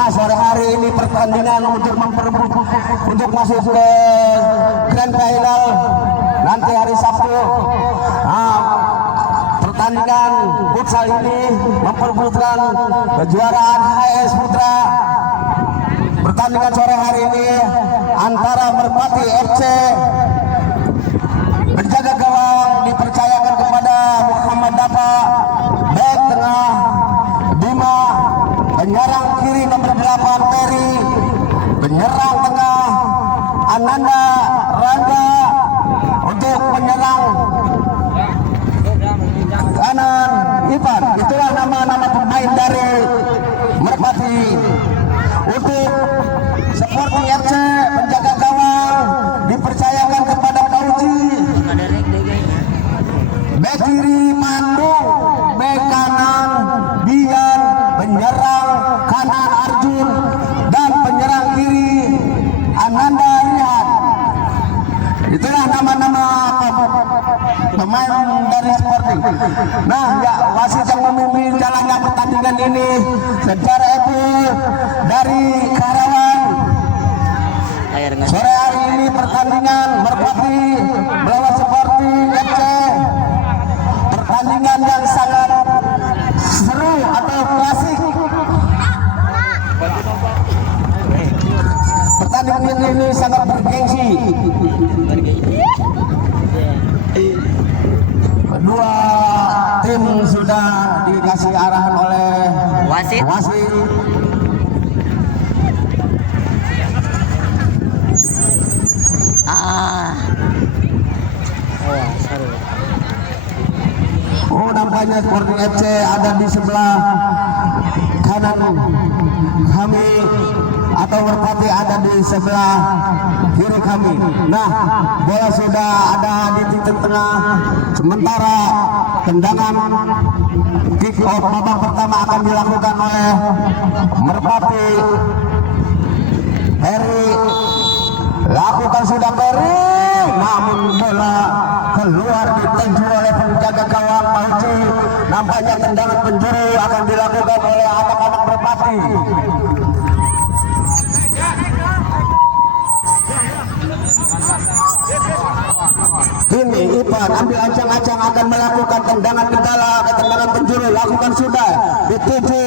Nah, sore hari ini pertandingan untuk memperebut untuk masuk ke grand final nanti hari Sabtu. Nah, pertandingan futsal ini memperebutkan kejuaraan HS Putra. Pertandingan sore hari ini antara Merpati FC penjaga gawang dipercayakan kepada Muhammad Dafa, back tengah Bima, penyerang kiri nomor 8 Peri, penyerang tengah Ananda Rangga, untuk penyerang kanan Ivan. Itulah nama-nama pemain dari Merpati. Untuk Sporting FC penjaga gawang dipercayakan kepada Pauji, bek kiri Mandu, bek kanan Bian, penyerang kanan Arjun, dan penyerang kiri Ananda Rihan. Itulah nama-nama pemain dari Sporting. Nah, ya, wasit yang memimpin jalannya pertandingan ini secara epic dari Karawang. Sore hari ini pertandingan Merpati melawan Sporting FC. Pertandingan yang sangat seru atau klasik. Pertandingan ini sangat bergengsi. Kedua tim sudah dikasih arahan oleh wasit. Oh, nampaknya Sporting FC ada di sebelah kanan kami, atau Merpati ada di sebelah kiri kami. Nah, bola sudah ada di titik tengah. Sementara tendangan kick off babak pertama akan dilakukan oleh Merpati. Peri lakukan sudah Peri, namun bola keluar dituju oleh penjaga gawang Pauji. Nampaknya tendangan penjuru akan dilakukan oleh anak-anak Merpati. Kini Ivan ambil ancang-ancang akan melakukan tendangan ke dalam, tendangan penjuru lakukan sudah dituju.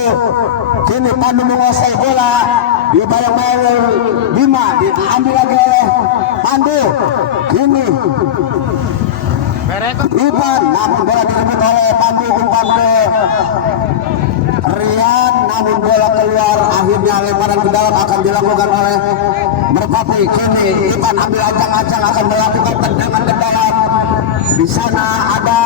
Kini Pandu menguasai bola, dibayang-bayang Bima, diambil lagi oleh Pandu. Kini Ivan, namun bola direbut oleh Pandu, umpan ke Rian, namun bola keluar. Akhirnya lemparan ke dalam akan dilakukan oleh Merpati. Kini Ivan ambil ancang-ancang akan melakukan tendangan ke dalam. Di sana ada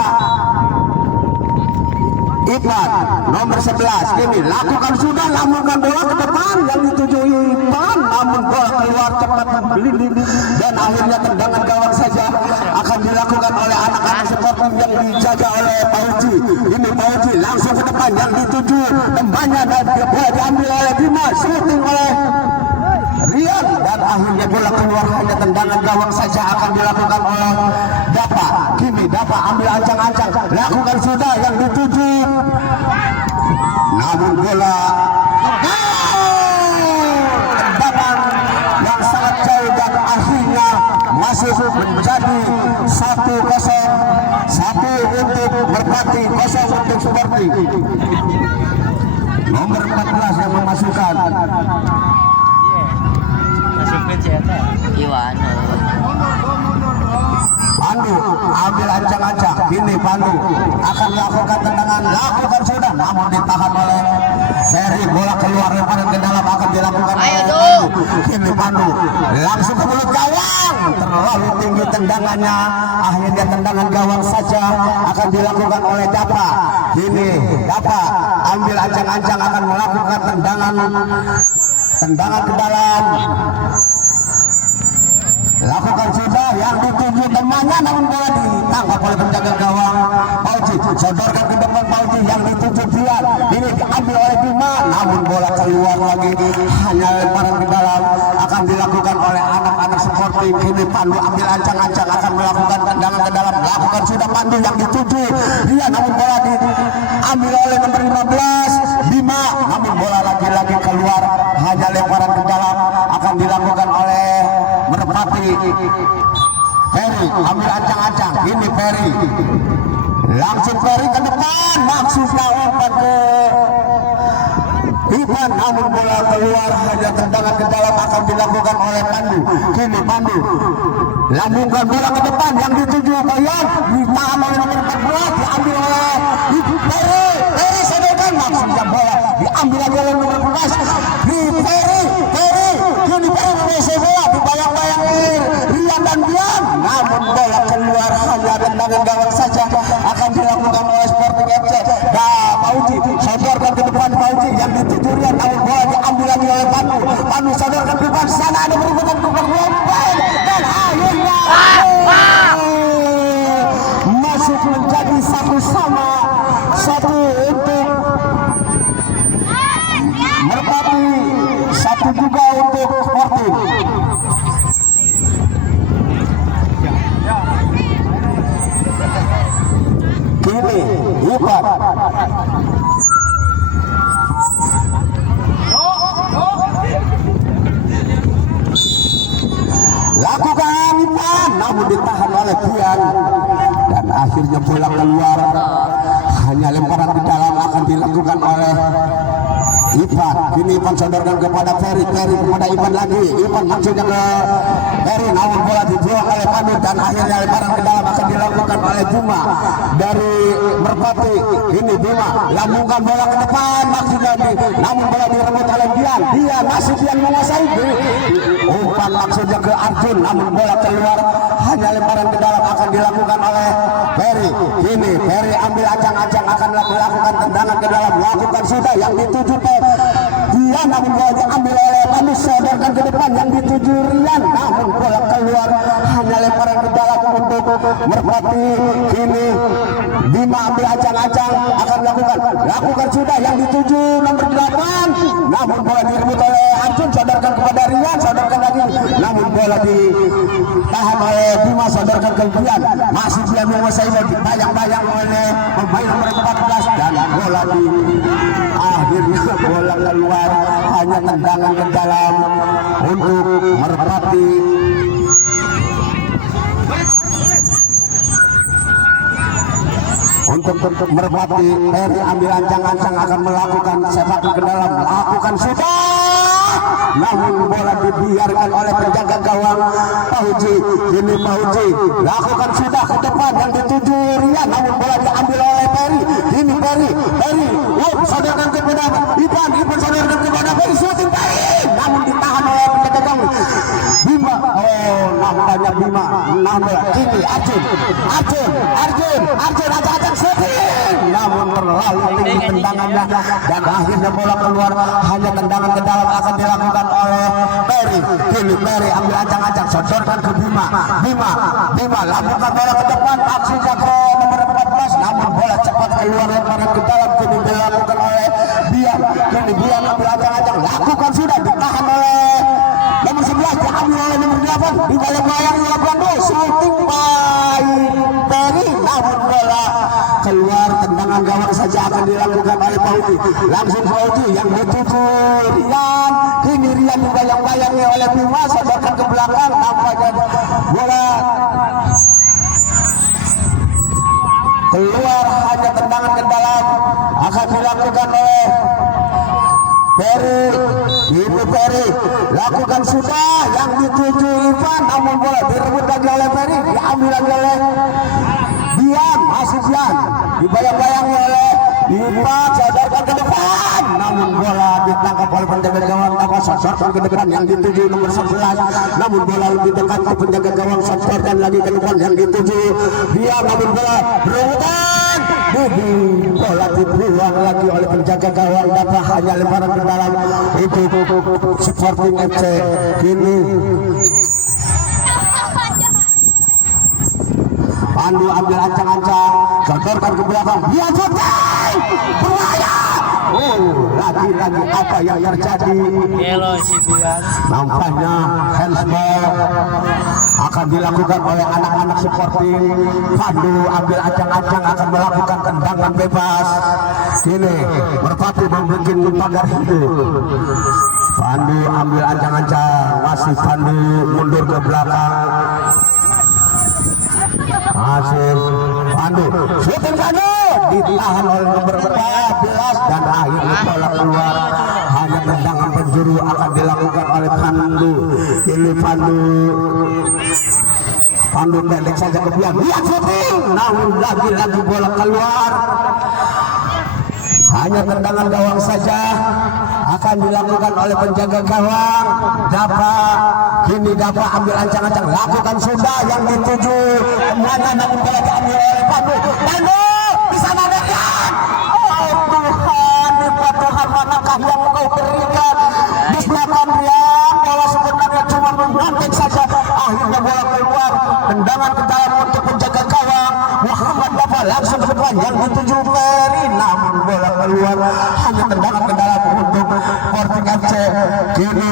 Ivan nomor 11. Kini lakukan sudah, lakukan bola ke depan yang dituju Ivan, namun bola keluar cepat memblinding, dan akhirnya tendangan gawang saja akan dilakukan oleh anak-anak Sporting yang dijaga oleh Pauji. Ini Pauji langsung ke depan yang dituju temannya, dan bola diambil oleh Bima, shooting oleh Rian, dan akhirnya bola keluar. Hanya tendangan gawang saja akan dilakukan oleh Dapa. Kini Dapa ambil ancang-ancang, lakukan sudah yang dituju, namun bola tendangan yang sangat jauh, dan akhirnya masih menjadi 1-0. 1 untuk Merpati, 0 untuk Sporting. Nomor 14 yang memasukkan Iwan. Pandu ambil ancang-ancang. Kini Pandu akan melakukan tendangan, lakukan sudah, namun ditahan oleh Ferry. Bola keluar, lemparan ke dalam akan dilakukan oleh Pandu. Kini Pandu langsung ke mulut gawang, terlalu tinggi tendangannya. Akhirnya tendangan gawang saja akan dilakukan oleh Dapa. Kini Dapa ambil ancang-ancang akan melakukan tendangan ke dalam. Lakukan sudah yang dituju temannya, namun bola ditangkap oleh penjaga gawang Pauji. Sodorkan ke depan Pauji yang dituju Bian. Ini diambil oleh Bima, namun bola keluar lagi. Hanya lemparan ke dalam akan dilakukan oleh anak-anak Sporting. Kini Pandu ambil ancang-ancang akan melakukan tendangan ke dalam. Lakukan sudah Pandu yang dituju dia, namun bola diambil oleh nomor 15 Bima, namun bola lagi-lagi keluar. hanya lemparan ke dalam akan dilakukan oleh Merpati. Ferry ambil ancang-ancang, ini Ferry langsung Ferry ke depan, maksudnya umpan ke Ivan, namun bola keluar, hanya tendangan ke dalam akan dilakukan oleh Pandu. Kini Pandu lambungkan bola ke depan yang dituju Bayan, ditahan oleh nomor 14, diambil oleh Ferry. Ferry sodorkan, maksudnya bola diambil lagi oleh nomor 14 di Ferry. Kini Ferry menguasai bola, dibayang-bayang Rian dan Bian, namun bola keluar, hanya tendangan gawang saja akan dilakukan oleh Sporting FC. Pauji sodorkan ke depan, Pauji yang dituju Rian, namun bola diambil lagi oleh Pandu sodorkan ke depan, sana ada perebutan tukar bola dan akhirnya masuk menjadi 1-1 untuk Merpati, 1 juga untuk Sporting. Kini Ivan lakukan Ivan, namun ditahan oleh Bian dan akhirnya bola keluar, hanya lemparan ke dalam akan dilakukan oleh Ivan. Kini Ivan sodorkan kepada Ferry kepada Ivan lagi, Ivan maksudnya ke Ferry, namun bola dibuang oleh Pandu dan akhirnya lemparan ke dalam akan dilakukan oleh Bima dari Merpati. Ini Bima lambungkan bola ke depan, maksudnya namun bola direbut oleh Bian, dia masih Bian menguasai, umpan maksudnya ke Arjun, namun bola keluar, hanya lemparan ke dalam akan dilakukan oleh Ferry. Ini Ferry ambil ancang-ancang akan melakukan tendangan ke dalam, lakukan sudah yang dituju ke Bian, namun bola diambil oleh Pandu, sodorkan ke depan yang dituju Rian, namun bola keluar, hanya lemparan ke dalam untuk Merpati. Kini Bima ambil ancang-ancang akan lakukan sudah yang dituju nomor 8, namun bola direbut oleh Arjun, sodorkan kepada Rian, sodorkan lagi, namun bola ditahan oleh Bima, sodorkan ke Bian, masih Bian menguasai, dibayang-bayang oleh pemain nomor 14 dan bola di akhirnya bola keluar, hanya tendangan ke dalam untuk Merpati. Untuk Merpati, Ferry ambil ancang-ancang akan melakukan sepakan ke dalam, lakukan sudah, namun bola dibiarkan oleh penjaga gawang Pauji. Kini Pauji lakukan sudah ke depan yang dituju Rian, namun bola diambil oleh Ferry. Ini Ferry sodorkan kepada Ivan sodorkan kepada Ferry, shooting Ferry, namun ditahan oleh penjaga gawang Bima. Nampaknya Bima nambah. Kini Arjun acak-acak shooting, namun terlalu tinggi tendangannya dan akhirnya bola keluar, hanya tendangan ke dalam akan dilakukan oleh Ferry. Kini Ferry ambil ancang-ancang, sodorkan ke Bima lakukan bola ke depan, aksinya ke nomor 14, namun bola cepat keluar lemparan ke dalam. Kini dilakukan oleh Bian. Kini Bian ambil ancang-ancang, lakukan sudah, ditahan oleh nomor 11, diambil oleh nomor 8, dibayang-bayang Pandu, shooting by Ferry, namun bola keluar, tendangan gawang saja akan dilakukan oleh Pauji. Langsung Pauji yang dituju Rian. Kini Rian dibayang-bayangi oleh Bima, sodorkan ke belakang, nampaknya bola keluar, hanya tendangan ke dalam akan dilakukan oleh Ferry. Ini Ferry lakukan sudah yang dituju Ivan, namun bola direbut lagi oleh Ferry, diambil lagi oleh Bian, masih Bian dibayang-bayangi oleh Ivan, sodorkan ke depan, namun bola ditangkap oleh penjaga gawang, sodorkan ke depan yang dituju nomor 11, namun bola lebih dekat ke penjaga gawang, sodorkan lagi ke depan yang dituju Bian, namun bola berebutan, bola dibuang lagi oleh penjaga gawang dan hanya lemparan ke dalam itu Sporting FC. Kini Pandu ambil ancang-ancang, sodorkan ke belakang, dia shooting, berbahaya. Lagi-lagi apa yang terjadi? Nampaknya handsball akan dilakukan oleh anak-anak Sporting. Pandu ambil ancang-ancang akan melakukan tendangan bebas. Kini Merpati membuat pagar hidup. Pandu ambil ancang-ancang, masih Pandu mundur ke belakang, masih Pandu syuting Pandu ditahan oleh nomor 14 dan akhirnya bola keluar. Hanya tendangan penjuru akan dilakukan oleh Pandu. Ini Pandu pendek saja ke biang, lihat syuting, namun lagi-lagi bola keluar. Hanya tendangan gawang saja akan dilakukan oleh penjaga gawang Dapa. Kini Dapa ambil ancang-ancang, lakukan sudah yang dituju kemana, namun bola diambil oleh Pandu. Di sana ada lihat. Oh Tuhan, Tuhan manakah yang kau berikan? Diselakan Rian, bola sebenarnya cuma menontek saja. Akhirnya bola keluar, tendangan ke dalam untuk penjaga gawang Muhammad Dapa, langsung ke depan yang dituju Ferry, namun bola keluar. Hanya tendangan ke dalam untuk Sporting FC. Kini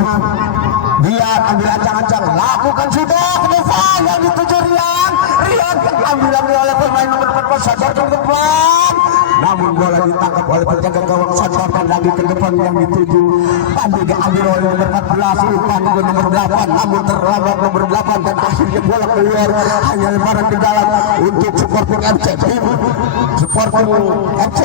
dia ambil ancang-ancang, lakukan sudah ke depan yang dituju Rian ambil lagi oleh pemain nomor 14, sadarkan ke depan, namun bola ditangkap oleh penjaga gawang, sadarkan lagi ke depan yang dituju Pandu, diambil oleh nomor 14 Pandu ke nomor 8, namun terlambat nomor 8 dan akhirnya bola keluar. Hanya lemparan ke dalam untuk Sporting FC. Sporting FC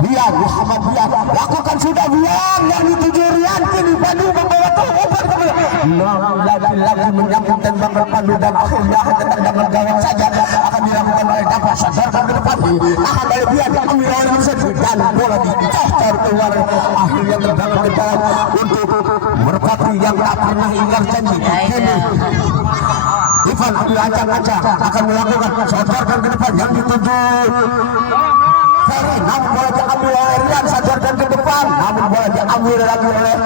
Bian, Muhammad Bian, lakukan sudah Bian yang dituju Rian. Kini Pandu membawa umpan ke bola, lagi-lagi menyambut tembakan Pandu dan akhirnya hanya tendangan gawang saja akan dilakukan oleh Dapa, sadarkan ke depan, akan oleh Bian, diambil oleh Musafi dan bola dicocor keluar. Akhirnya tendangan ke dalam untuk Merpati yang tak pernah ingkar janji. Kini Ivan ambil ancang-ancang, akan melakukan, sadarkan ke depan yang dituju Ferry, namun bola diambil oleh Rian, sadarkan ke depan, namun bola diambil lagi oleh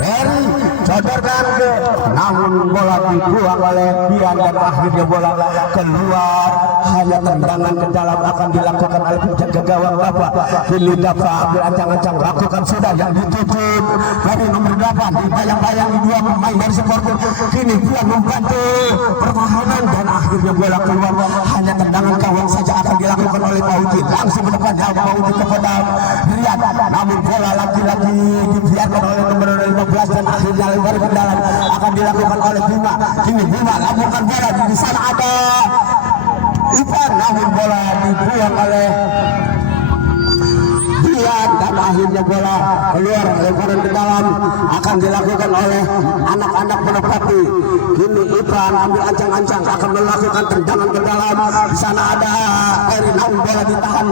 Ferry, sadarkan ke, namun bola dibuang oleh Bian dan akhirnya bola keluar. Hanya tendangan ke dalam akan dilakukan oleh penjaga gawang Dapa. Kini Dapa ambil ancang-ancang, lakukan sudah yang dituju Ferry nomor 8, dibayang-bayang dua pemain dari Sporting. Kini Bian membantu pertahanan dan akhirnya bola keluar. Hanya tendangan gawang saja akan dilakukan oleh Pauji, langsung ke depan Pauji kepada Rian, namun bola lagi-lagi dibiarkan oleh nomor 15 dan akhirnya lebar ke dalam akan dilakukan oleh Bima. Kini Bima lakukan bola, di sana ada Ivan, namun bola dibuang oleh Bian dan akhirnya bola keluar. Lemparan ke dalam akan dilakukan oleh anak-anak Merpati. Kini Ivan ambil ancang-ancang, akan melakukan tendangan ke dalam. Di sana ada Eri, namun bola ditahan.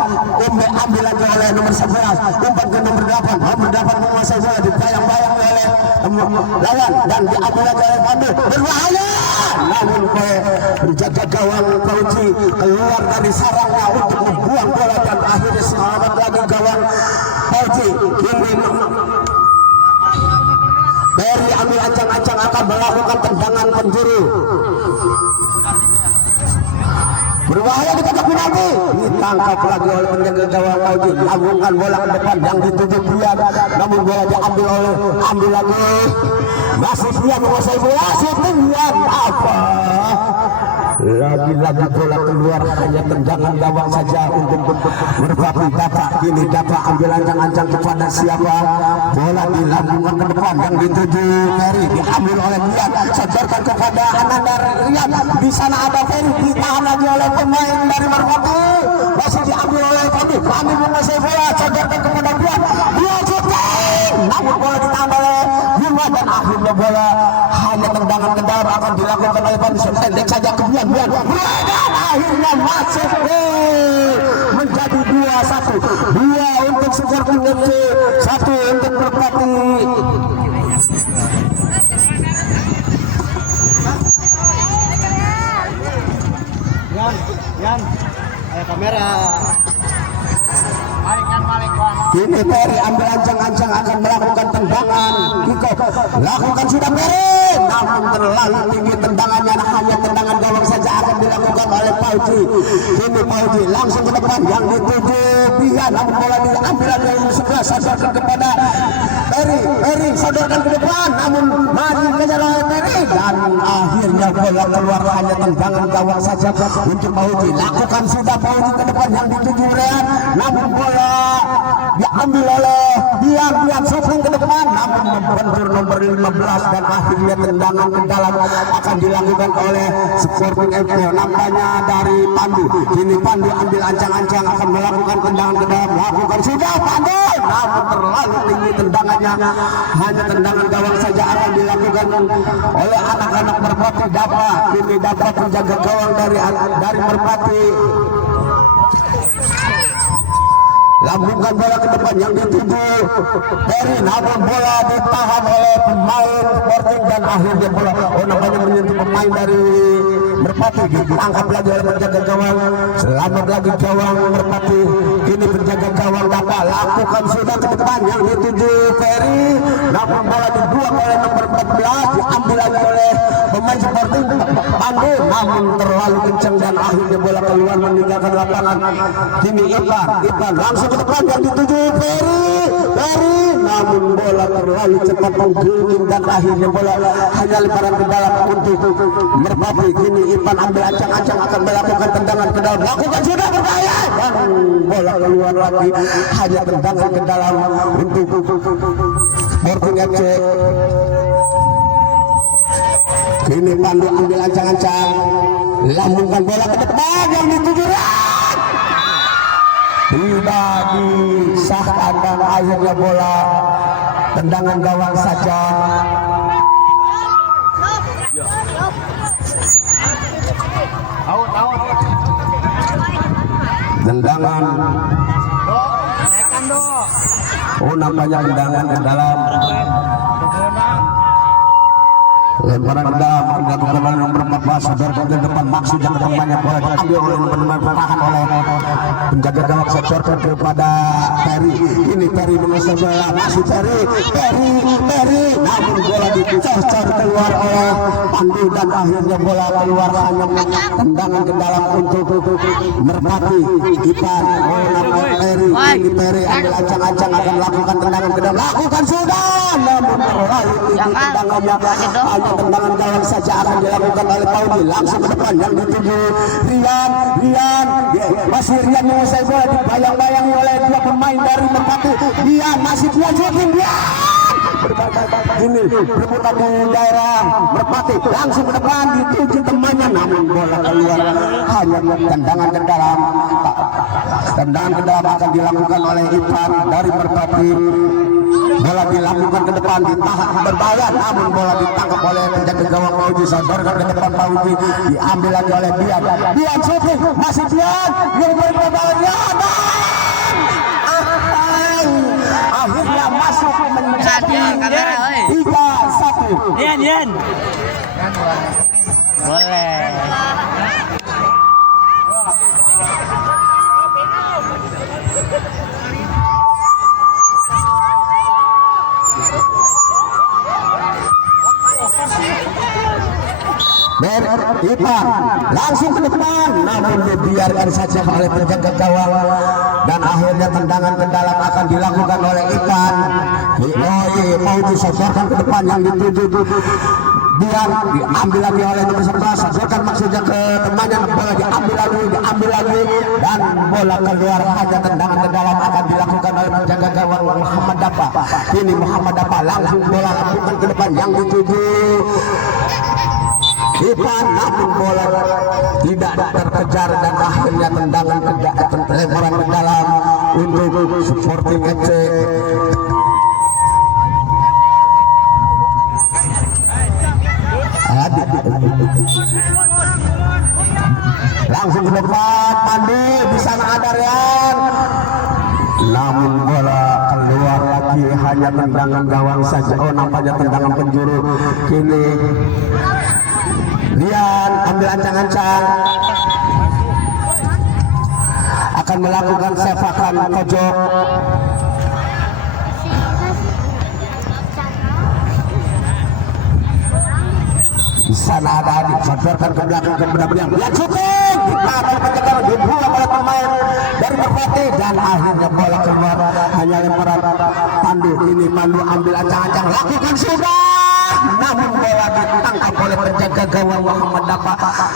Ambil lagi oleh nomor 11, umpan ke nomor 8. Nomor 8 menguasai bola, dibayang-bayang oleh lawan dan diambil lagi oleh Pandu. Berbahaya, namun penjaga gawang Pauji keluar dari sarangnya untuk membuang bola dan akhirnya selamat lagi gawang Pauji. Kini Ferry ambil ancang-ancang, akan melakukan tendangan penjuru. Berbahaya di kotak penalti, ditangkap lagi oleh penjaga gawang Pauji, lakukan bola ke depan yang dituju Bian, namun bola diambil oleh lagi masih Bian menguasai bola, syuting Bian, apa lagi-lagi bola keluar. Hanya tendangan gawang saja untuk Merpati. Dapa, kini Dapa ambil ancang-ancang kepada siapa, bola dilambungkan ke depan yang dituju Ferry, diambil oleh Bian, sadarkan kepada Ananda Rian. Di sana ada Ferry, ditahan lagi oleh pemain dari Merpati, masih diambil oleh Pandu. Pandu menguasai bola, sadarkan kepada Bian, dia syuting, namun bola ditahan oleh Bima dan akhirnya bola hanya tendangan ke dalam akan dilakukan oleh Pandu. Pendek saja ke Bian, dan akhirnya masuk menjadi 2-1, 2 untuk Sporting FC, 1 untuk Merpati. Yan, ada kamera. Kini Ferry ambil ancang-ancang, akan melakukan tendangan. Kiko lakukan sudah Ferry, namun terlalu tinggi tendangannya, hanya tendangan gawang saja akan dilakukan oleh Pauji. Kini Pauji langsung ke depan yang dituju Bian, namun bola diambil dari sebelah, sadarkan kepada Ferry, sadarkan ke depan, namun maju kejar oleh Ferry dan akhirnya bola keluar. Hanya tendangan gawang saja untuk Pauji, lakukan sudah Pauji ke depan yang dituju Rian, namun bola diambil oleh Biar shooting ke depan namun membentur nomor 15 dan akhirnya tendangan ke dalam akan dilakukan oleh Sporting FC. Nampaknya dari Pandu. Kini Pandu ambil ancang-ancang akan melakukan tendangan ke dalam. Lakukan sudah Pandu, namun terlalu tinggi tendangannya. Hanya tendangan gawang saja akan dilakukan oleh anak-anak Merpati. Kini dapat menjaga gawang dari Merpati. Lambungkan bola ke depan yang dituju Ferry, namun bola ditahan oleh pemain Sporting dan akhirnya bola nampaknya menyentuh pemain dari Merpati. Ditangkap lagi oleh penjaga gawang. Selamat lagi gawang Merpati. Kini penjaga gawang dapat lakukan sudah ke depan yang dituju Ferry, namun bola dibuang oleh nomor 14, diambil lagi oleh pemain Sporting Pandu, namun terlalu kencang dan akhirnya bola keluar meninggalkan lapangan. Kini Ipan langsung ke depan yang dituju Ferry, namun bola terlalu cepat menggelinding dan akhirnya bola hanya lemparan ke dalam untuk Merpati. Kini Ipan ambil ancang-ancang akan melakukan tendangan ke dalam, lakukan sudah berbahaya dan bola keluar lagi, hanya tendangan ke dalam untuk Sporting FC. Kini Pandu ambil ancang-ancang, lambungkan bola ke depan yang dituju tidak disahkan dan akhirnya bola tendangan gawang saja. Tendangan nampaknya tendangan ke dalam, lemparan ke dalam dilakukan oleh nomor 14, saudara ke depan maksudnya ke temannya, bola diambil oleh nomor bertahan oleh penjaga gawang setorkan kepada Ferry. Ini Ferry mengusir bola, masih Ferry, namun bola dicocor keluar oleh Pandu dan akhirnya bola keluar hanya tendangan ke dalam untuk Merpati. Ipan ini Ferry ambil ancang-ancang akan melakukan tendangan ke dalam, lakukan sudah, namun terlalu tinggi tendangannya, hanya tendangan gawang saja akan dilakukan oleh Paudi. Langsung ke depan yang dituju Rian, masih Rian menguasai bola, dibayang-bayangi oleh dua pemain dari Merpati. Rian masih shooting, ini rebutan di daerah Merpati, langsung ke depan dituju temannya, namun bola keluar hanya tendangan ke dalam. Tendangan ke dalam akan dilakukan oleh Ipan dari Merpati. Bola dilakukan ke depan, ditahan berbahaya, namun bola ditangkap oleh penjaga gawang Pauji. Sodorkan ke depan Pauji, diambil lagi oleh Bian shooting, masih Bian yang berbahaya, akhirnya masuk menjadi 3-1. Dian boleh. Ipan langsung ke depan, namun dibiarkan saja oleh penjaga gawang dan akhirnya tendangan ke dalam akan dilakukan oleh Ipan. Mau disodorkan ke depan yang dituju Biar diambil lagi oleh nomor 11, sodorkan maksudnya ke temannya, bola diambil lagi dan bola keluar, hanya tendangan ke dalam akan dilakukan oleh penjaga gawang Muhammad Dapa. Ini Muhammad Dapa langsung bola lakukan ke depan yang dituju Ipan, namun bola tidak terkejar dan akhirnya tendangan lemparan ke dalam untuk Sporting FC. Langsung ke depan, Pandi di sana ada Rian, namun bola keluar lagi, hanya tendangan gawang saja. Nampaknya tendangan penjuru. Kini Rian ambil ancang-ancang akan melakukan sepakan pojok. Di sana ada Adik, sodorkan ke belakang ke benar-benar. Lihat syuting, ditahan penjaga, dibuang oleh pemain dari Merpati dan akhirnya bola keluar, hanya lemparan Pandu. Ini Pandu ambil ancang-ancang, lakukan sudah. namun bola ditangkap oleh penjaga gawang Muhammad Dafa.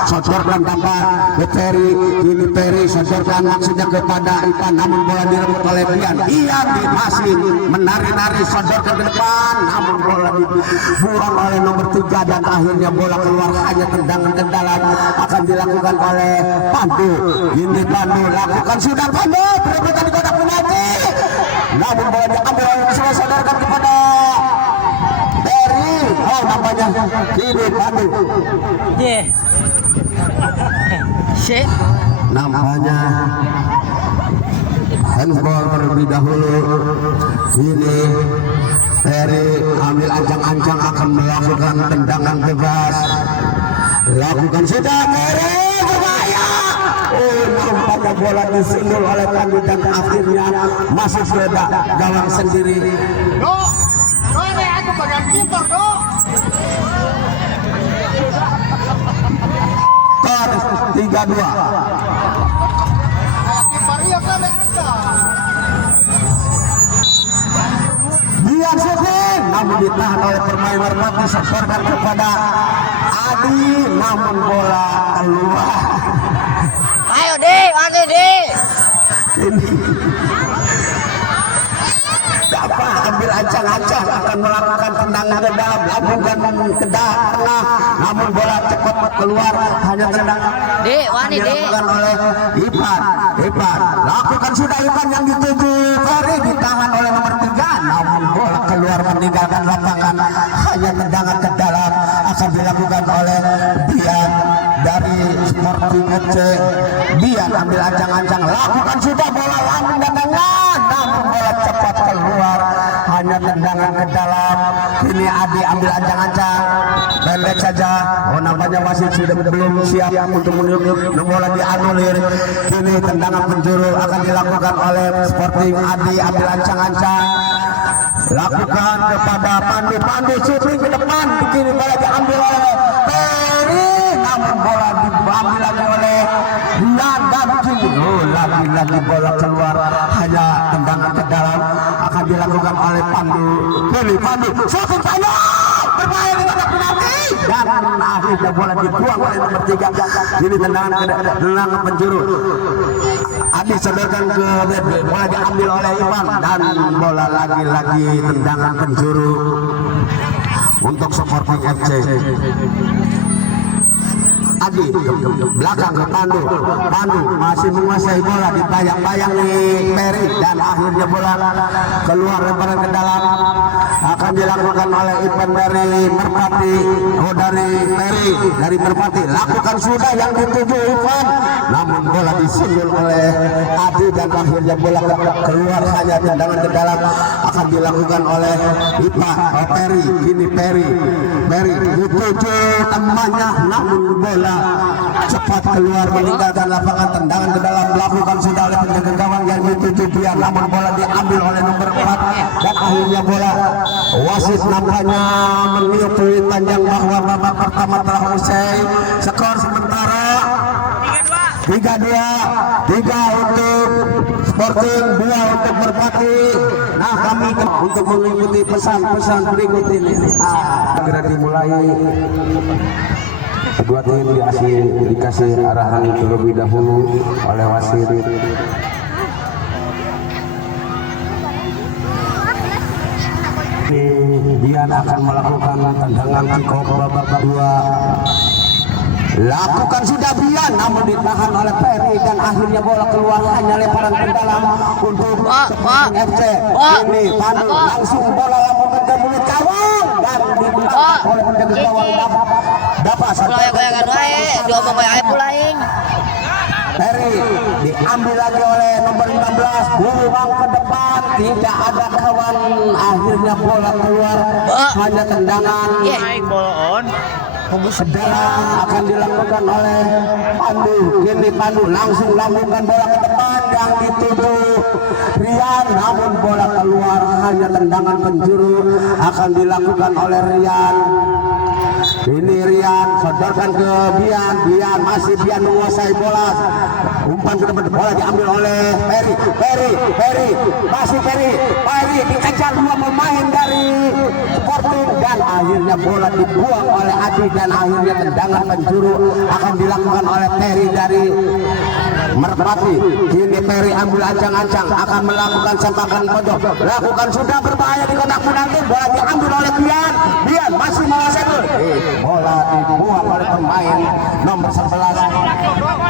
Sodorkan Dafa ke Ferry, ini Ferry sodorkan maksudnya kepada Ipan, namun bola direbut oleh Bian. Bian masih menari-nari sodorkan ke depan, namun bola dibuang oleh nomor 3 dan akhirnya bola keluar, hanya tendangan ke dalam akan dilakukan oleh Pandu. Ini Pandu lakukan sudah Pandu perebutan di kotak penalti, namun bola diambil oleh Kusuma, sodorkan kepada Ferry. Oh namanya ini Pandu. Shit. Nampaknya handball terlebih dahulu. Ini Ferry ambil ancang-ancang akan melakukan tendangan bebas. Lakukan sudah Ferry, berbahaya. Oh nampaknya bola disundul oleh Pandu dan akhirnya masuk ke gawang sendiri. Ini aku bagian kiper, Dok. Skor 3-2. Kipernya kan ada. Biar syuting, namun ditahan oleh pemain Merpati, sodorkan kepada Adi, namun bola keluar. Ayo deh, ayo deh. Ini Dafa ambil ancang-ancang akan melakukan tendangan ke dalam, lambungkan ke tengah, namun bola cepat keluar, hanya tendangan Dek, wani dek. dilakukan oleh Ipan lakukan sudah Ipan yang dituju Ferry, ditahan oleh nomor 3, namun bola keluar meninggalkan lapangan, hanya tendangan ke dalam akan dilakukan oleh Bian dari Sporting FC. Bian ambil ancang-ancang, lakukan sudah bola lambung dan tangan, namun bola cepat keluar, hanya tendangan ke dalam. Ini Adi ambil ancang-ancang, pendek saja. Oh nampaknya wasit sudah belum siap untuk menunjuk, bola dianulir. Kini tendangan penjuru akan dilakukan oleh Sporting. Adi ambil ancang-ancang, lakukan kepada Pandu shooting ke depan, kini bola diambil oleh Ferry, namun bola diambil lagi oleh Nanda. Lagi-lagi bola keluar, hanya tendangan ke dalam akan dilakukan oleh Pandu. Pilih Pandu, shooting Pandu bermain di kotak penalti dan akhirnya bola dibuang oleh nomor 3. Ini tendangan penjuru. Adi sodorkan ke bola diambil oleh Ivan dan bola lagi-lagi tendangan penjuru untuk Sporting FC. Adi belakang ke Pandu masih menguasai bola, dibayang-bayang nih Ferry dan akhirnya bola keluar lemparan ke dalam, akan dilakukan oleh Ipan dari Merpati. Oh dari Ferry dari Merpati, lakukan sudah yang dituju Ipan, namun bola disundul oleh Adi dan akhirnya bola keluar, hanya tendangan ke dalam akan dilakukan oleh Ipan. Oh Ferry, ini Ferry dituju temannya, namun bola cepat keluar meninggalkan lapangan, tendangan ke dalam melakukan sudah oleh penjaga gawang yang dituju Bian, namun bola diambil oleh nomor 4 dan akhirnya bola wasit nampaknya meniup peluit panjang bahwa babak pertama telah usai. Skor sementara 3-2, 3 untuk Sporting, 2 untuk Merpati. Nah kami untuk mengikuti pesan-pesan berikut ini segera dimulai. Kedua tim dikasih arahan terlebih dahulu oleh wasit. Dian akan melakukan tendangan kick-off babak kedua. Lakukan sudah Bian, namun ditahan oleh Ferry dan akhirnya bola keluar, hanya lemparan ke dalam untuk Sporting FC. Ini Pandu langsung bola yang ke mulut gawang dan dibelakang oleh penjaga gawang Dapat Ferry diambil lagi oleh nomor 15, buang ke depan, tidak ada kawan, akhirnya bola keluar, hanya tendangan. Sedang akan dilakukan oleh Pandu. Kini Pandu langsung lambungkan bola ke depan yang dituju Rian, namun bola keluar, hanya tendangan penjuru akan dilakukan oleh Rian. Ini Rian sodorkan ke Bian. Bian masih Bian menguasai bola. Umpan ke depan, bola diambil oleh Ferry. Masih Ferry dikejar dua pemain dari Sporting dan akhirnya bola dibuang oleh Adi dan akhirnya tendangan penjuru akan dilakukan oleh Ferry dari Merpati. Kini Ferry ambil ancang-ancang akan melakukan sempakan pojok. Lakukan sudah berbahaya di kotak penalti. Bola diambil oleh Bian masih menguasai bola. Bola dibuang oleh pemain nomor 11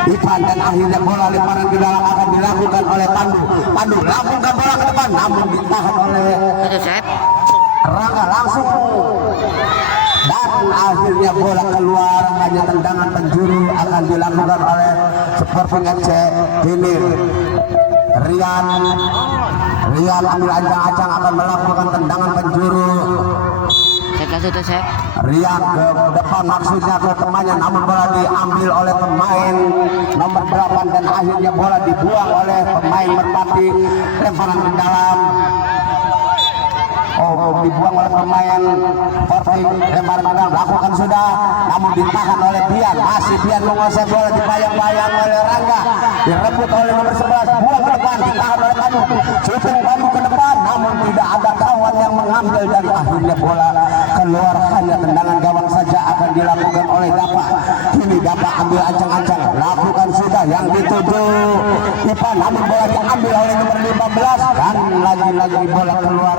Ivan dan akhirnya bola lemparan ke dalam akan dilakukan oleh Pandu lakukan bola ke depan namun ditahan oleh Rangga langsung dan akhirnya bola keluar. Hanya tendangan penjuru akan dilakukan oleh Sporting FC. Ini Rian ambil ancang-ancang akan melakukan tendangan penjuru. Rian ke depan maksudnya ke temannya namun bola diambil oleh pemain nomor 8 dan akhirnya bola dibuang oleh pemain Merpati. Lemparan ke dalam dibuang oleh pemain Sporting. Lemparan ke dalam lakukan sudah namun ditahan oleh Bian. Masih Bian menguasai bola dibayang-bayang oleh Rangga. Direbut oleh nomor 11. Buang ke depan ditahan oleh Pandu. Shooting Pandu ke depan namun tidak ada kawan yang mengambil dari akhirnya bola keluar. Hanya tendangan gawang saja akan dilakukan oleh Dapa. Kini Dapa ambil ancang-ancang lakukan sudah yang dituju Ipan namun bola diambil oleh nomor 15 dan lagi-lagi bola keluar.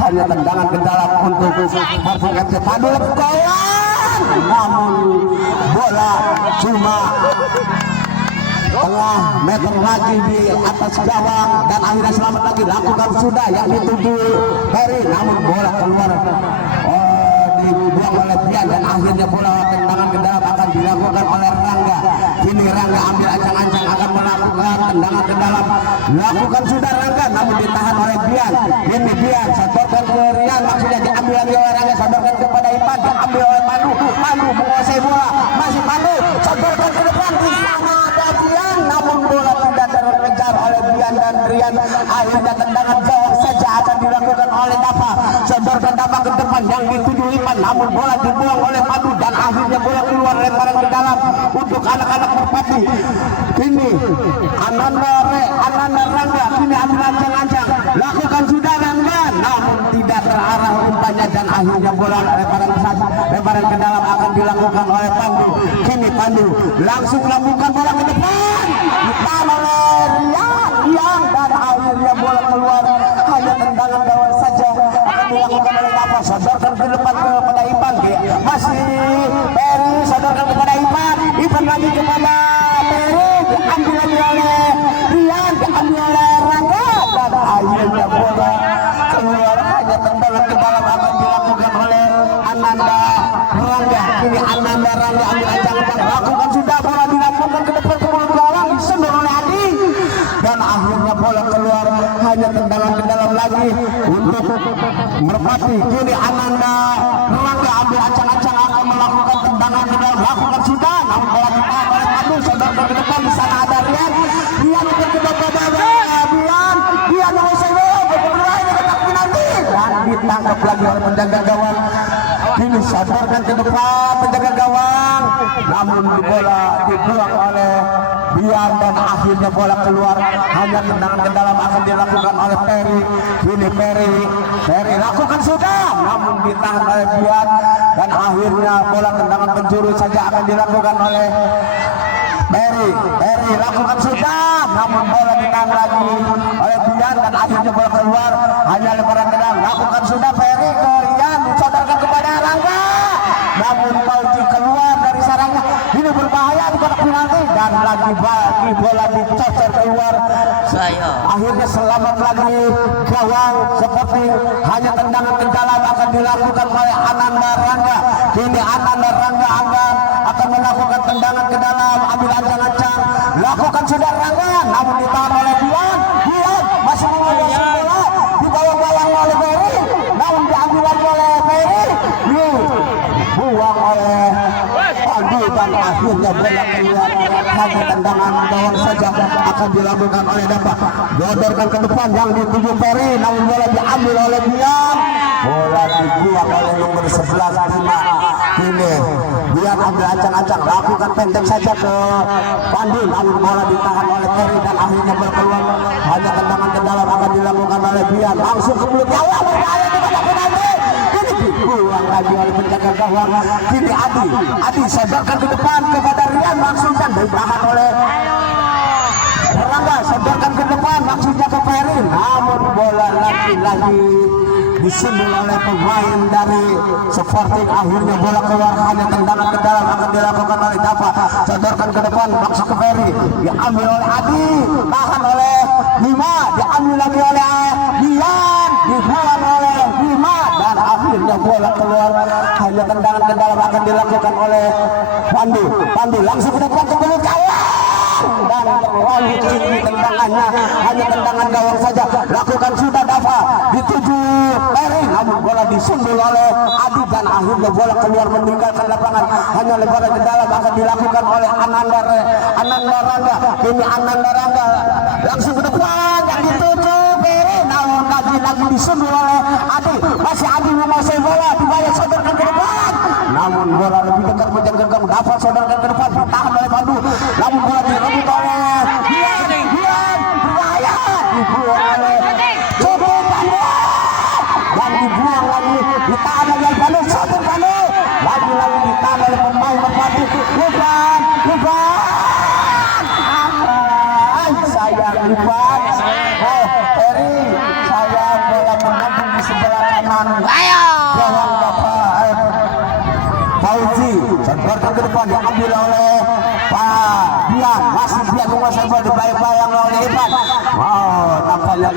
Hanya tendangan ke dalam untuk Sporting FC. Pandu kawan namun bola cuma tengah meter lagi di atas gawang dan akhirnya selamat lagi lakukan sudah yang dituju Ferry namun bola keluar dibuang oleh Bian dan akhirnya bola tendangan ke dalam akan dilakukan oleh Rangga. Kini Rangga ambil ancang-ancang akan melakukan tendangan ke dalam. Lakukan sudah Rangga namun ditahan oleh Bian. Ini Bian sodorkan ke Rian maksudnya diambil lagi oleh Rangga. Sodorkan kepada Ipan diambil oleh Pandu menguasai bola. Masih Pandu sodorkan ke depan di sana ada Bian namun bola tidak terkejar oleh Bian dan Rian. Akhirnya tendangan gawang saja akan dilakukan oleh Dapa. Sodorkan Dapa ke depan yang dituju Ipan namun bola dibuang oleh Pandu dan akhirnya bola keluar lemparan ke dalam untuk anak-anak Merpati. Kini Ananda Rangga kini ambil ancang-ancang lakukan sudah Rangga namun tidak terarah umpannya dan akhirnya bola lemparan ke dalam akan dilakukan oleh Pandu. Kini Pandu langsung lakukan bola ke depan ditahan oleh Rian dan akhirnya bola keluar. Hanya tendangan gawang saja akan dilakukan oleh Dapa. Sodorkan ke depan kepada Ipan. Masih Ferry sodorkan kepada Ipan lagi kepada Ferry diambil lagi oleh Rian diambil oleh Rangga dan akhirnya bola keluar. Hanya tendangan ke dalam akan dilakukan oleh Ananda Rangga. Ini Ananda Rangga ambil ancang-ancang lakukan sudah bola dilakukan ke depan ke gawang disundul oleh Adi dan akhirnya bola keluar. Hanya tendangan ke dalam lagi untuk Merpati. Kini Ananda Rangga ambil ancang-ancang akan melakukan tendangan ke dalam. Lakukan sudah namun bola ditahan oleh Pandu. Sodorkan ke depan di sana ada Rian untuk ke depan Bian menguasai bola berdua ini kotak penalti dan ditangkap lagi oleh penjaga gawang. Kini sodorkan ke depan penjaga gawang namun bola dibuang oleh Bian dan akhirnya bola keluar. Hanya tendangan ke dalam akan dilakukan oleh Ferry. Kini Ferry lakukan sudah namun ditahan oleh Bian dan akhirnya bola tendangan penjuru saja akan dilakukan oleh Ferry lakukan sudah namun bola ditahan lagi oleh Bian dan akhirnya bola keluar. Hanya lemparan ke dalam lakukan sudah Ferry ke Rian disodorkan kepada Rangga namun Pauji keluar dari sarangnya. Ini berbahaya di kotak penalti dan lagi bola dicocor keluar. Akhirnya selamat lagi gawang seperti hanya tendangan ke dalam akan dilakukan oleh Ananda Rangga. Kini Ananda Rangga akan melakukan tendangan ke dalam ambil ancang-ancang lakukan sudah Rangga namun ditahan oleh Bian masih menguasai bola dibayang-bayang oleh Ferry namun diambil lagi oleh Ferry dibuang oleh Pandu dan akhirnya bola keluar. Hanya tendangan gawang saja akan dilakukan oleh Dapa. Dodorkan ke depan yang dituju Ferry namun bola diambil oleh Bian. Bola dibuang oleh nomor 11 Bima. Ini biar ambil ancang-ancang, lakukan pendek saja ke Pandu, namun bola ditahan oleh Ferry dan akhirnya bola keluar. Hanya tendangan ke dalam akan dilakukan oleh Bian, langsung ke mulut gawang, berbahaya kepada Penalti. Ini dibuang lagi oleh penjaga gawang. Kini Adi sodorkan ke depan kepada Rian, langsung dan ditahan oleh Rangga, sodorkan ke depan maksudnya ke Ferry, namun bola lagi-lagi disundul oleh pemain dari Sporting. Akhirnya bola keluar, hanya tendangan ke dalam akan dilakukan oleh Dava, sodorkan ke depan maksud ke Ferry, diambil oleh Adi, tahan oleh Bima, diambil lagi oleh Dian, dibuang oleh Bima, dan akhirnya bola keluar, hanya tendangan ke dalam akan dilakukan oleh Pandu langsung ke depan ke mulut gawang dan terlalu tinggi tendangannya, hanya tendangan gawang saja. Lakukan sudah Dava dituju Ferry, namun bola disundul oleh Adi dan akhirnya bola keluar meninggalkan lapangan, hanya lebaran ke dalam akan dilakukan oleh Ananda Rangga. Kini Ananda Rangga langsung ke depan yang dituju Ferry, namun lagi disundul oleh Adi. Masih Adi menguasai bola, dibayar sodorkan ke depan, namun bola lebih dekat menjaga gawang. Dava sodorkan ke depan, ditahan oleh Pandu, namun bola direbut oleh Dian, berbahaya, dibuang oleh Sopo Pandu, dan dibuang lagi, ditahan oleh Pandu, Sopo Pandu, lagi ditahan oleh pemain Merpati. Lupan, sayang Lupan, Ferry, sayang bola menabung di sebelah kanan. Ayo. Gawang Bapak Fauzi, sodorkan ke depan, diambil oleh Pak Bian, masih Bian menguasai bola, dibayang-bayang oleh Ivan. Nampaknya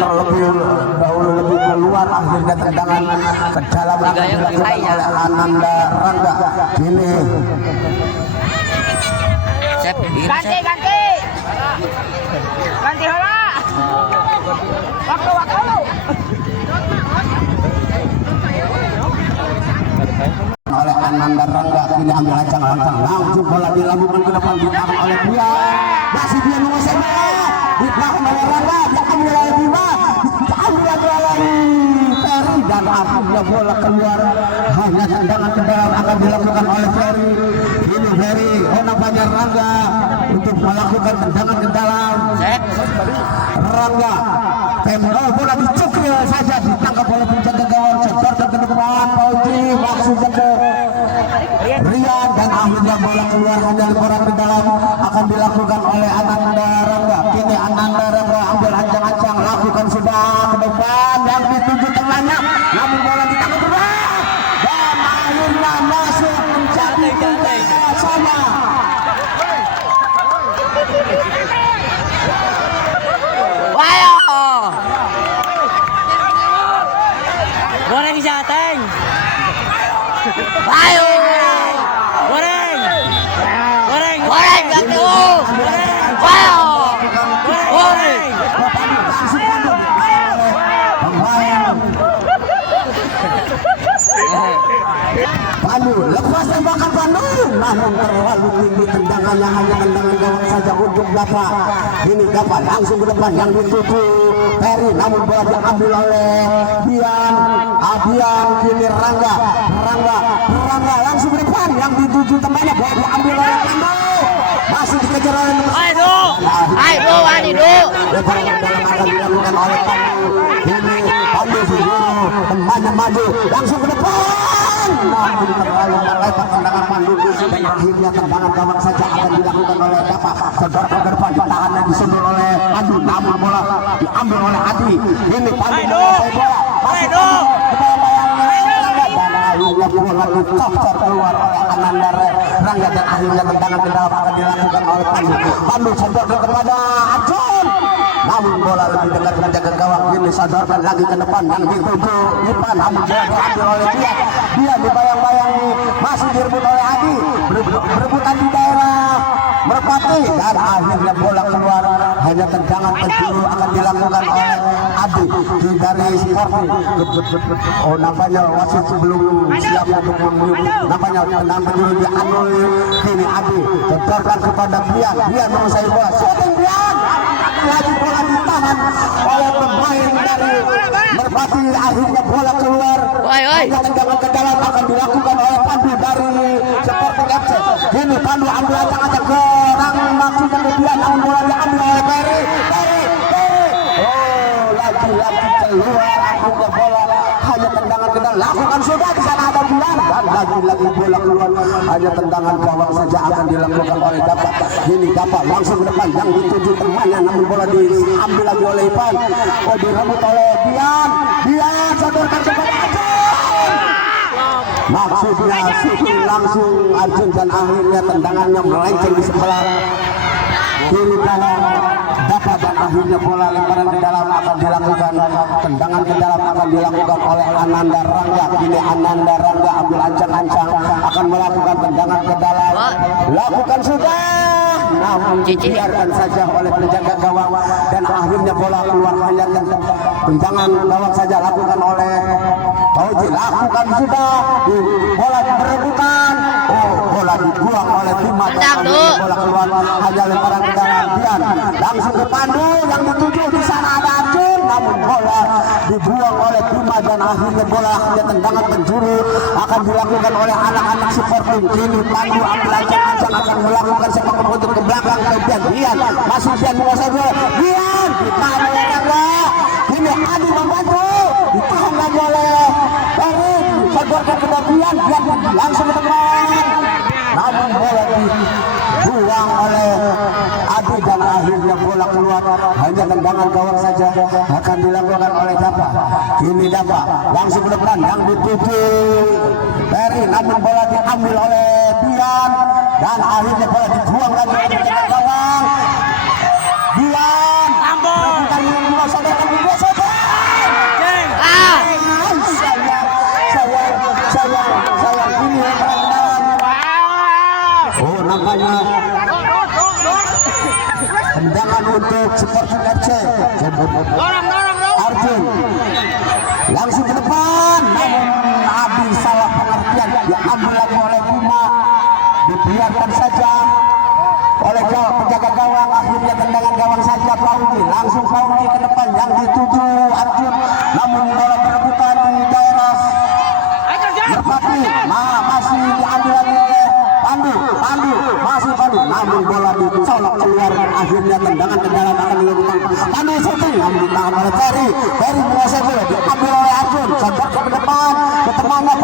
dahulu lebih keluar, akhirnya tendangan ke dalam akan dilakukan oleh Ananda Rangga. Kini Ganti hola. Waktu. oleh Ananda Rangga, kini ambil ancang-ancang, langsung bola dilakukan ke depan, ditahan oleh Bian, masih Bian menguasai bola, ditahan oleh Rangga, diambil oleh Bima, diambil lagi oleh Ferry, dan akhirnya bola keluar, hanya tendangan ke dalam akan dilakukan oleh Ferry. Ini Ferry, nampaknya Rangga untuk melakukan tendangan ke dalam. Rangga bola dicukil saja, ditangkap oleh penjaga gawang, sodorkan ke depan Fauzi, maksudnya ke Rian, dan akhirnya bola keluar, hanya lebaran ke dalam akan dilakukan oleh Ananda Rangga. Kini Ananda Rangga ambil ancang-ancang, lakukan sudah ke depan yang dituju tengahnya, namun bola ditangkap berat dan akhirnya masuk menjadi tiga sama. Goreng jateng. Ayo. Goreng ganti. Ayo. Goreng. Pandu lepas tembakan Pandu, namun terlalu tinggi tendangannya, hanya tendangan gawang saja untuk Dava. Ini Dava langsung ke depan yang dituju Ferry, namun bola diambil oleh Bian. Kini Rangga langsung ke depan yang dituju temannya, bola diambil oleh Pandu, masih dikejar oleh Ayo, lebaran dalam akan dilakukan oleh Pandu. Ini Pandu Suguru, temannya maju langsung ke depan, namun terlalu melebar tendangan Pandu, dan akhirnya tendangan gawang saja akan dilakukan oleh Dava. Sodorkan ke depan, ditahan dan disundul oleh Pandu, namun bola diambil oleh Adi. Ini Pandu menguasai bola, masih akhirnya bola dicopot keluar oleh Ananda Rangga, dan akhirnya tendangan ke dalam akan dilakukan oleh Pandu sodorkan kepada Acun, namun bola lebih dekat menjaga gawang. Ini sodorkan lagi ke depan yang dituju Ipan, namun bola diambil oleh dia dibayang-bayangi, masih direbut oleh Adi, berebutan di daerah Merpati, dan akhirnya bola keluar, hanya tendangan penjuru akan dilakukan oleh Adi dari Sporting. Nampaknya wasit belum siap untuk meniup, nampaknya tendangan penjuru dianulir. Kini Adi sodorkan kepada Bian menguasai bola, shooting Bian, lagi bola ditahan oleh pemain dari Merpati. Akhirnya bola keluar, hanya tendangan ke dalam akan dilakukan oleh Pandu dari namun bola diambil oleh Ferry. Oh, lagi-lagi keluar akhirnya bola hanya tendangan ke dalam. Lakukan sudah di sana ada Dian dan lagi-lagi bola keluar hanya tendangan gawang saja akan dilakukan oleh Dapat. Ini Dapat langsung ke depan yang dituju temannya namun bola diambil lagi oleh Ivan. Oh, direbut oleh Dian sodorkan kepada Arjun. Maksudnya shooting langsung Arjun dan akhirnya tendangannya melenceng di sebelah kiri kanan Dapat dan akhirnya bola lemparan ke dalam akan dilakukan tendangan ke dalam akan dilakukan oleh Ananda Rangga. Kini Ananda Rangga ambil ancang-ancang akan melakukan tendangan ke dalam. Lakukan sudah, namun dibiarkan saja oleh penjaga gawang dan akhirnya bola keluar hanya tendangan gawang saja lakukan oleh Fauji. Lakukan sudah, bola diperebutkan. Oh, bola dibuang oleh Bima dan akhirnya bola keluar hanya lemparan ke dalam. Dian langsung ke Pandu yang dituju di sana ada Arjun namun bola dibuang oleh Bima dan akhirnya bola hanya tendangan penjuru akan dilakukan oleh anak-anak supporting. Kini Pandu ambil ancang-ancang akan melakukan sepak untuk ke belakang ke Dian masih Dian menguasai bola. Dian ditahan oleh Rangga. Kini Adi membantu ditahan lagi oleh Ferry sodorkan ke Dian langsung ke depan namun bola dibuang oleh Adi dan akhirnya bola keluar hanya tendangan gawang saja akan dilakukan oleh Dapat. Kini Dapat langsung ke depan yang dituju Ferry namun bola diambil oleh Dian dan akhirnya bola dibuang lagi ke tengah gawang. Dian rebutan yang dua sodorkan ke dua saja. Sayang ini yang dalam. Oh, nampaknya tendangan untuk Sporting FC. Arjun langsung ke depan namun Abi salah pengertian diambil lagi oleh Bima dibiarkan saja oleh penjaga gawang. Akhirnya tendangan gawang saja Fauji langsung Fauji ke depan yang dituju Arjun namun bola perebutan di daerah Merpati masih diambil lagi oleh Pandu masih Pandu namun bola dicolok keluar akhirnya tendangan ke dalam akan dilakukan Pandu shooting namun ditahan oleh Ferry menguasai bola diambil oleh Arjun sodorkan ke depan ke temannya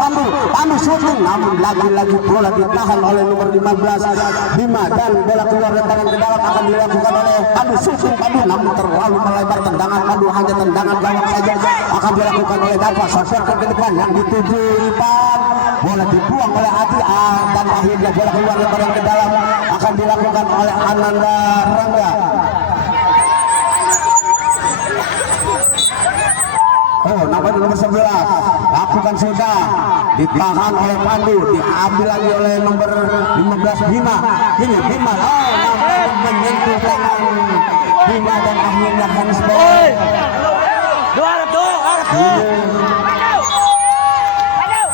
Pandu shooting namun lagi-lagi bola ditahan oleh nomor 15 Bima dan bola keluar lemparan ke dalam akan dilakukan oleh Pandu shooting namun terlalu melebar tendangan Pandu hanya tendangan gawang saja akan dilakukan oleh Dapat sodorkan ke depan yang dituju Ivan bola dibuang oleh Adi dan akhirnya bola keluar lemparan ke dalam akan dilakukan oleh Ananda Rangga. Oh, namanya nomor 11 lakukan sudah ditahan oleh Pandu diambil lagi oleh nomor 15 Bima. Ini Bima nampaknya menyentuh tangan Bima dan akhirnya handball.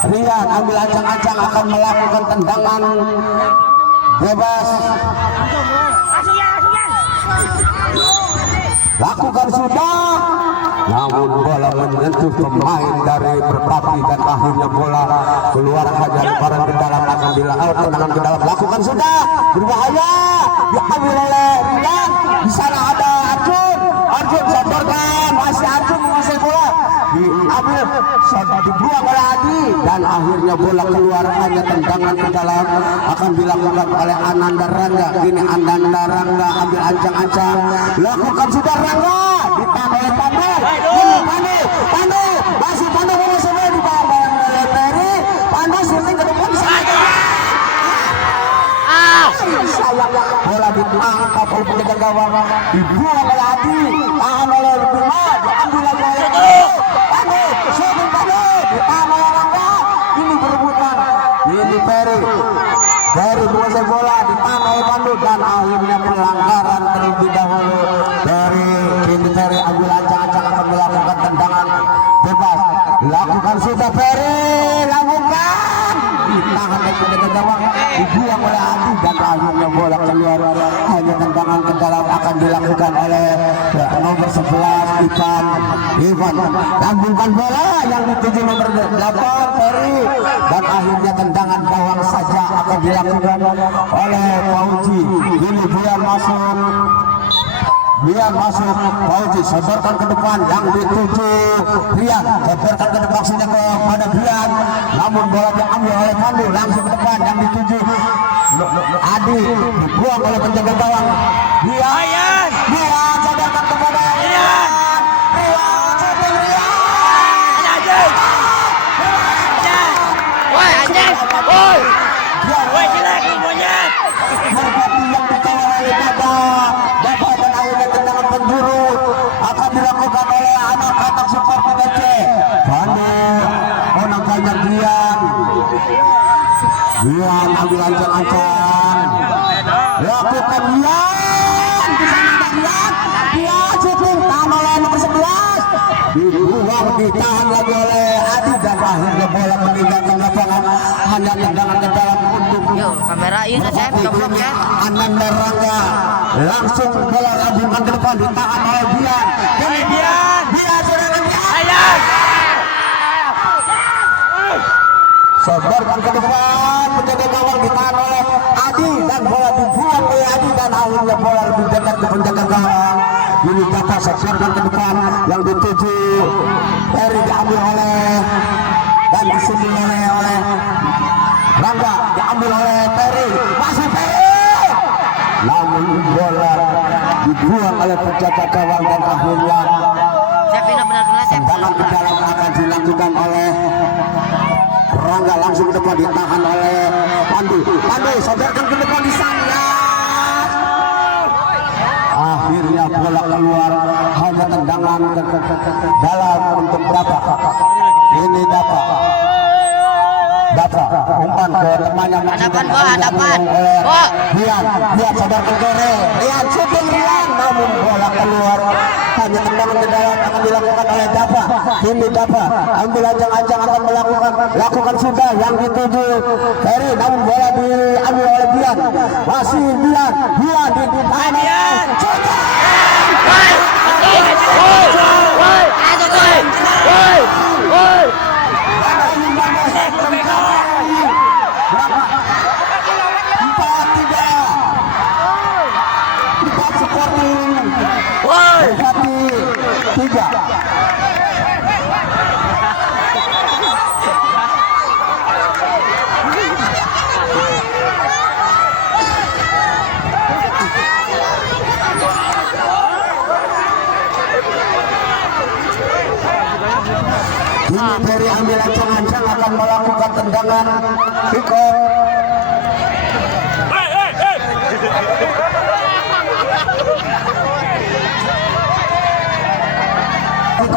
Rian ambil ancang-ancang akan melakukan tendangan bebas. Lakukan sudah namun bola menyentuh pemain dari Merpati dan akhirnya bola keluar hanya lemparan ke dalam akan dilakukan tendangan ke dalam. Lakukan sudah berbahaya diambil oleh Rian di sana ada Arjun sodorkan masih Arjun menguasai bola diambil dibuang oleh Adi dan akhirnya bola keluar hanya tendangan ke dalam akan dilakukan oleh Ananda Rangga. Kini Ananda Rangga ambil ancang-ancang lakukan sudah Rangga ditahan oleh Pandu masih Pandu menguasai bola di bawah oleh Ferry. Pandu shooting ke depan sayang bola ditangkap oleh penjaga gawang dibuang oleh Adi tahan oleh Bima diambil lagi oleh Pandu shooting ditahan oleh Rangga. Ini berebutan ini Ferry menguasai bola ditahan oleh Pandu dan akhirnya pelanggaran terlebih dahulu dari kini Ferry ambil ancang-ancang akan melakukan tendangan bebas. Lakukan sudah Ferry lakukan ditahan oleh penjaga gawang dibuang oleh Adi dan akhirnya bola keluar hanya tendangan ke dalam akan dilakukan oleh nomor 11 Ivan gabungkan bola yang dituju nomor 8 Ferry dan akhirnya tendangan gawang saja akan dilakukan oleh Fauji. Ini Biar masuk Fauji, sodorkan ke depan yang dituju Rian, sodorkan ke depan maksudnya kepada Bian, namun bola diambil oleh Pandu langsung ke depan yang dituju Adi, dibuang oleh penjaga gawang Bian, sodorkan kepada Rian, Woi anjing, woi jelek lu monyet. Merpati yang dikawal oleh Bapak dan akhirnya tendangan penjuru akan dilakukan oleh anak-anak support PDC. Pandu menangkannya Bian ambil ancang-ancang, lakukan Bian di sana ada Bian syuting tahan oleh nomor 11, dibuang ditahan lagi oleh Adi dan akhirnya bola meninggalkan lapangan, hanya tendangan ke dalam untuk Yo, kamerain aja gobloknya. Ananda Rangga langsung bola gabungan ke depan ditahan oleh Bian. Bian serangan Bian. Sodorkan ke depan, penjaga gawang ditahan oleh Adi dan bola dibuang oleh Adi dan akhirnya bola lebih dekat ke penjaga gawang. Ini dapat sodorkan ke depan yang dituju Eri diambil oleh dan disini oleh Rangga diambil oleh Peri, masih Peri, namun bola dibuang oleh penjaga gawang dan akhirnya tendangan ke dalam akan dilakukan oleh Rangga langsung ke depan ditahan oleh Pandu sodorkan ke depan di sana. Akhirnya bola keluar, hanya tendangan ke dalam untuk dapat. Ini dapat umpan ke temannya Bian sodorkan ke Rian syuting Rian, namun bola keluar, hanya tendangan ke dalam akan dilakukan oleh Ini ambil ancang-ancang akan lakukan sudah yang dituju Ferry, namun bola diambil oleh Bian, masih Bian ditahan tiga. Kini Ferry ambil ancang-ancang akan melakukan tendangan kick off.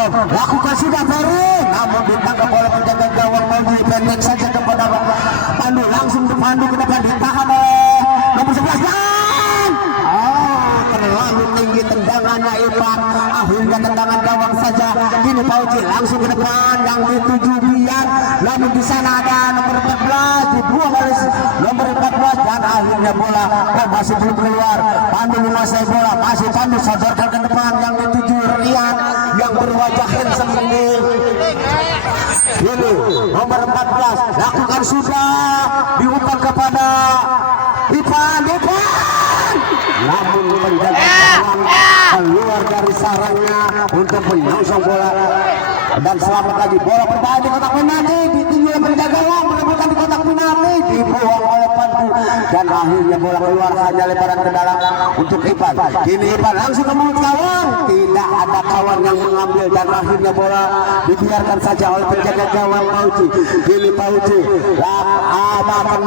Lakukan sudah Ferry, namun ditangkap oleh penjaga gawang Pandu, pendek saja kepada Pandu, langsung ke Pandu ke depan ditahan oleh nomor 11 dan terlalu tinggi tendangannya Ipan, akhirnya tendangan gawang saja. Kini Fauji langsung ke depan yang dituju Bian, namun di sana ada nomor 14 dibuang oleh nomor 14 dan akhirnya bola masih belum keluar. Pandu menguasai bola, masih Pandu sodorkan ke depan yang dituju Rian yang berwajah handsome ini. Ini nomor 14 lakukan sudah, diumpan kepada Ipan, namun penjaga gawang keluar dari sarangnya untuk menyongsong bola dan selamat lagi. Bola berbahaya di kotak penalti, ditinggi oleh penjaga gawang, merebutkan di kotak penalti, dibuang oleh Pandu dan akhirnya bola keluar, hanya lebaran ke dalam untuk Ipan. Kini Ipan langsung ke mulut gawang, tidak ada kawan yang mengambil dan akhirnya bola dibiarkan saja oleh penjaga gawang Fauji. Kini Fauji akan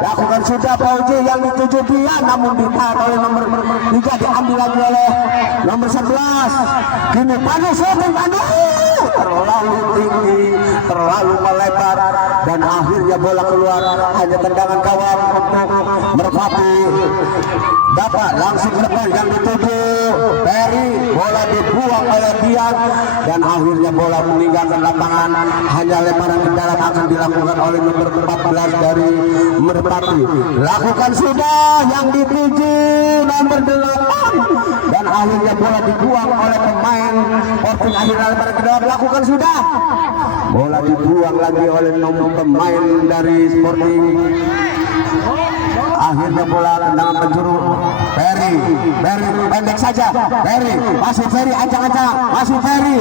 lakukan sudah Fauji yang dituju Bian, namun ditahan oleh nomor 3, diambil lagi oleh nomor 11. Kini Pandu syuting, Pandu terlalu tinggi, terlalu melebar dan akhirnya bola keluar, hanya tendangan gawang untuk Merpati. Dapat langsung ke depan yang dituju Ferry, bola dibuang oleh Bian dan akhirnya bola meninggalkan lapangan, hanya lebaran ke dalam akan dilakukan oleh nomor 14 dari Merpati. Lakukan sudah yang dituju nomor 8 dan akhirnya bola dibuang oleh pemain Sporting. Akhirnya lebaran ke dalam, lakukan sudah, bola dibuang lagi oleh nomor pemain dari Sporting Akhirnya bola tendangan penjuru Ferry pendek saja. Ferry masih Ferry ancang-ancang, masih Ferry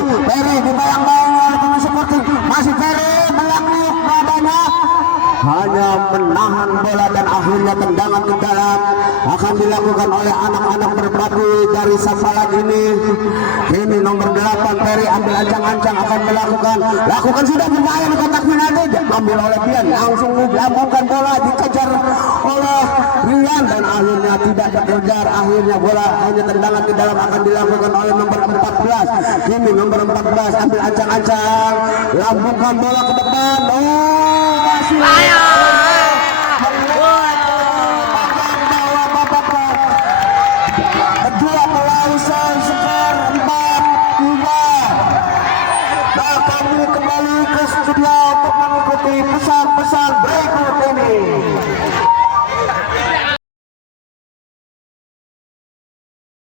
dibayang-bayang oleh pemain Sporting, masih Ferry melangkah badannya hanya menahan bola dan akhirnya tendangan ke dalam akan dilakukan oleh anak-anak berbaju dari Safalan ini. Ini nomor 8 Ferry ambil ancang-ancang akan lakukan sudah berbahaya di kotak penalti, ambil oleh Bian, langsung dilambungkan bola dikejar oleh Rian dan akhirnya tidak terkejar. Akhirnya bola hanya tendangan ke dalam akan dilakukan oleh nomor 14. Ini nomor 14 ambil ancang-ancang, lambungkan bola ke depan. Masih kedua pelausan skor 4-3. Nah, kami kembali ke studio untuk mengikuti pesan-pesan berikut ini.